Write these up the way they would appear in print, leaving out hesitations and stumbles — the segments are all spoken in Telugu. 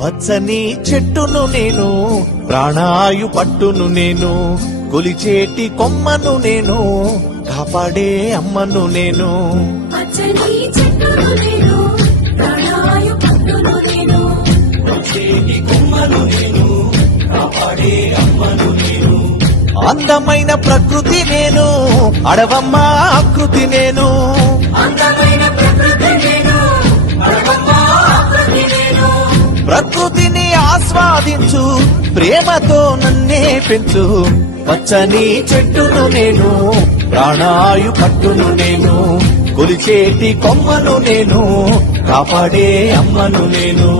పచ్చని చెట్టును నేను, ప్రాణాయు పట్టును నేను, కొలిచేటి కొమ్మను నేను, కాపాడే అమ్మను నేను. పచ్చని చెట్టును నేను, ప్రాణాయు పట్టును నేను, కొలిచేటి కొమ్మను నేను, కాపాడే అమ్మను నేను. అందమైన ప్రకృతి నేను, అడవమ్మ ఆకృతి నేను. అందమైన ప్రకృతి నేను, అడవమ్మ ఆకృతి నేను. ప్రకృతిని ఆస్వాదించు, ప్రేమతో నన్నే పెంచు. పచ్చని చెట్టును నేను, ప్రాణాయు పట్టును నేను, కొలిచేటి కొమ్మను నేను, కాపాడే అమ్మను నేను.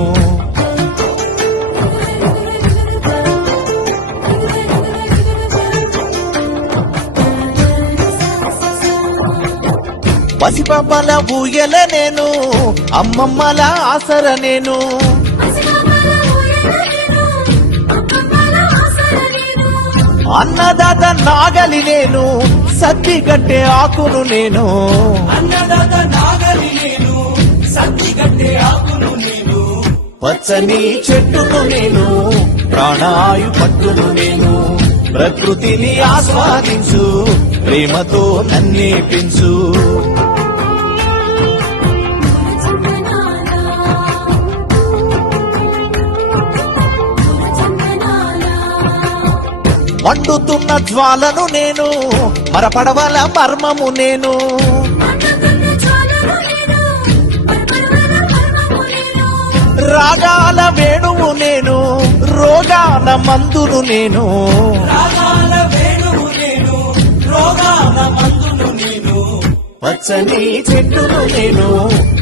పసిపాపల ఊయల నేను, అమ్మమ్మల ఆసర నేను. అన్నదాత నాగలి నేను, సత్తి గట్టే ఆకును నేను. అన్నదాత నాగలి నేను, సత్తి గట్టే ఆకును నేను. పచ్చని చెట్టును నేను, ప్రాణాయు పట్టును నేను, ప్రకృతిని ఆస్వాదించు, ప్రేమతో నన్నే పెంచు. మండుతున్న జ్వాలను నేను, మరపడవల మర్మము నేను. రాగాల వేణువు నేను, రోగాల మందును నేను. రాగాల వేణువు నేను, రోగాల మందును నేను. పచ్చని చెట్టును నేను,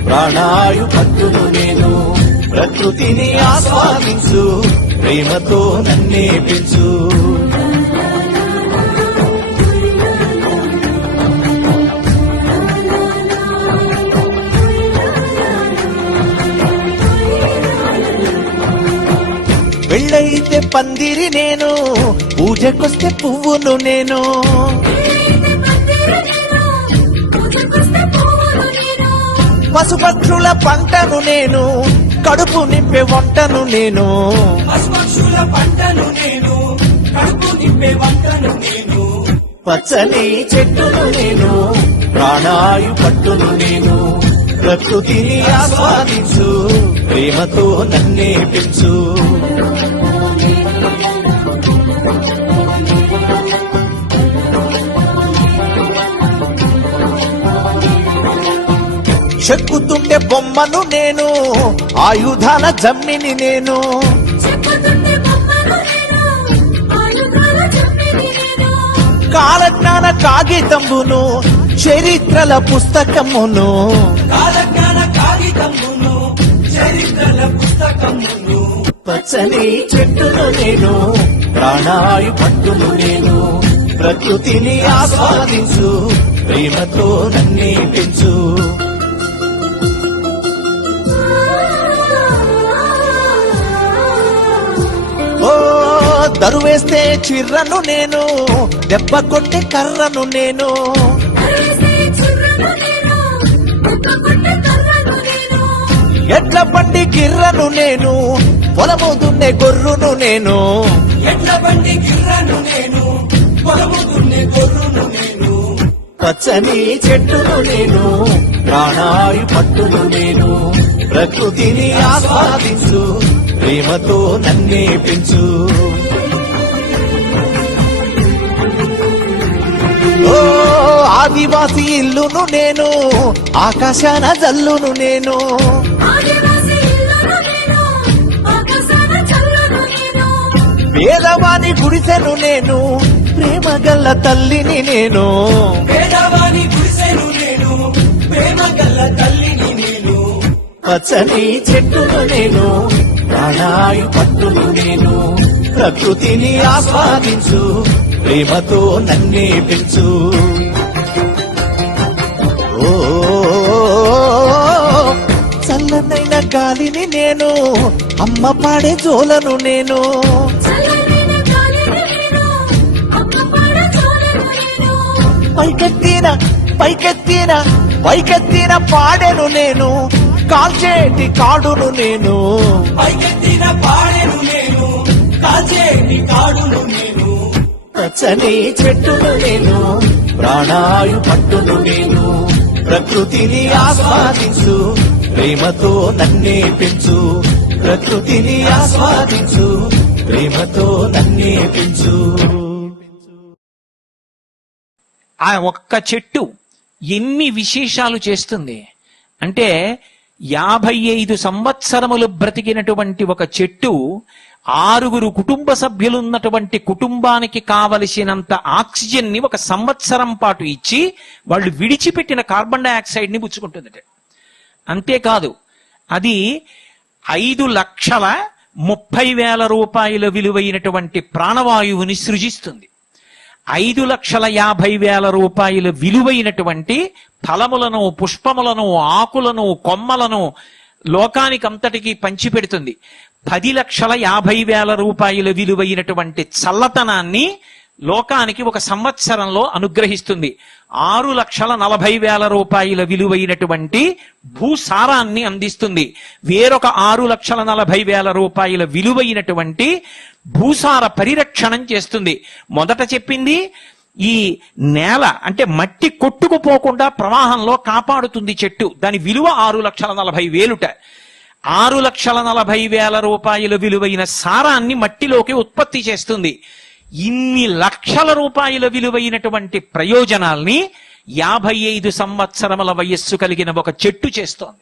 ప్రాణాయు పట్టును నేను, ప్రకృతిని ఆస్వాదించు, ప్రేమతో నన్నే పెంచు. పెళ్ళైతే పందిరి నేను, పూజకొస్తే పువ్వును నేను. పశుపక్షుల పంటను నేను, కడుపు నింపే వంటను నేను. పశుపక్షుల పంటను నేను, కడుపు నింపే వంటను నేను. పచ్చని చెట్టును నేను, ప్రాణాయు పట్టును నేను, ప్రకృతిని ఆస్వాదించు, ప్రేమతో నన్నే పెంచు. చెక్కుతుండే బొమ్మను నేను, ఆయుధాల జమ్మిని నేను. కాలజ్ఞాన కాగితంబును, చరిత్రల పుస్తకమును. కాలజ్ఞాన కాగితమును, చరిత్రల పుస్తకమును. పచ్చని చెట్టును నేను, ప్రాణాయు పట్టును నేను, ప్రకృతిని ఆస్వాదించు, ప్రేమతో నన్నే పెంచు. ఓ దరువేస్తే చిర్రను నేను, దెబ్బ కొట్టే కర్రను నేను. ఎడ్ల బండి గిర్రను నేను, పొలము దున్నే గొర్రును నేను. ఎడ్ల బండి గిర్రను నేను, పొలము దున్నే గొర్రును నేను. పచ్చని చెట్టును నేను, ప్రాణాయు పట్టును నేను, ప్రకృతిని ఆస్వాదించు, ప్రేమతో నన్నే పెంచు. ఓ ఆదివాసి ఇల్లును నేను, ఆకాశాన జల్లును నేను. పేదవాని గుడిసెను నేను, ప్రేమ గల్ల తల్లిని నేను. పేదవాని గుడిసెను నేను, ప్రేమ గల్ల తల్లిని నేను. పచ్చని చెట్టును నేను, ప్రాణాయు పట్టును నేను, ప్రకృతిని ఆస్వాదించు, ప్రేమతో నన్నే పెంచు. ఓ చల్లనైన గాలిని నేను, అమ్మ పాడే జోలను నేను. పైకెత్తిన పైకెత్తిన పైకెత్తిన పాడెను నేను, కాల్చేటి కాడును నేను. పైకెత్తిన పాడెను నేను, కాచేటి కాడును నేను. పచ్చని చెట్టును నేను, ప్రాణాయు పట్టును నేను. ప్రకృతిని ఆస్వాదించు, ప్రేమతో నన్నే పెంచు. ప్రకృతిని ఆస్వాదించు, ప్రేమతో నన్నే పెంచు. ఆ ఒక్క చెట్టు ఎన్ని విశేషాలు చేస్తుంది అంటే 55 సంవత్సరములు బ్రతికినటువంటి ఒక చెట్టు 6 కుటుంబ సభ్యులున్నటువంటి కుటుంబానికి కావలసినంత ఆక్సిజన్ ని 1 సంవత్సరం పాటు ఇచ్చి వాళ్ళు విడిచిపెట్టిన కార్బన్ డైఆక్సైడ్ ని పుచ్చుకుంటుందట. అంతేకాదు అది 5,30,000 రూపాయల విలువైనటువంటి ప్రాణవాయువుని సృజిస్తుంది. 5,50,000 రూపాయల విలువైనటువంటి ఫలములను, పుష్పములను, ఆకులను, కొమ్మలను లోకానికంతటికీ పంచిపెడుతుంది. 10,50,000 రూపాయల విలువైనటువంటి చల్లతనాన్ని లోకానికి 1 సంవత్సరంలో అనుగ్రహిస్తుంది. 6,40,000 రూపాయల విలువైనటువంటి భూసారాన్ని అందిస్తుంది. వేరొక 6,40,000 రూపాయల విలువైనటువంటి భూసార పరిరక్షణం చేస్తుంది. మొదట చెప్పింది ఈ నేల అంటే మట్టి కొట్టుకుపోకుండా ప్రవాహంలో కాపాడుతుంది చెట్టు. దాని విలువ 6,40,000. 6,40,000 రూపాయల విలువైన సారాన్ని మట్టిలోకి ఉత్పత్తి చేస్తుంది. ఇన్ని లక్షల రూపాయల విలువైనటువంటి ప్రయోజనాల్ని 55 సంవత్సరముల వయస్సు కలిగిన ఒక చెట్టు చేస్తోంది.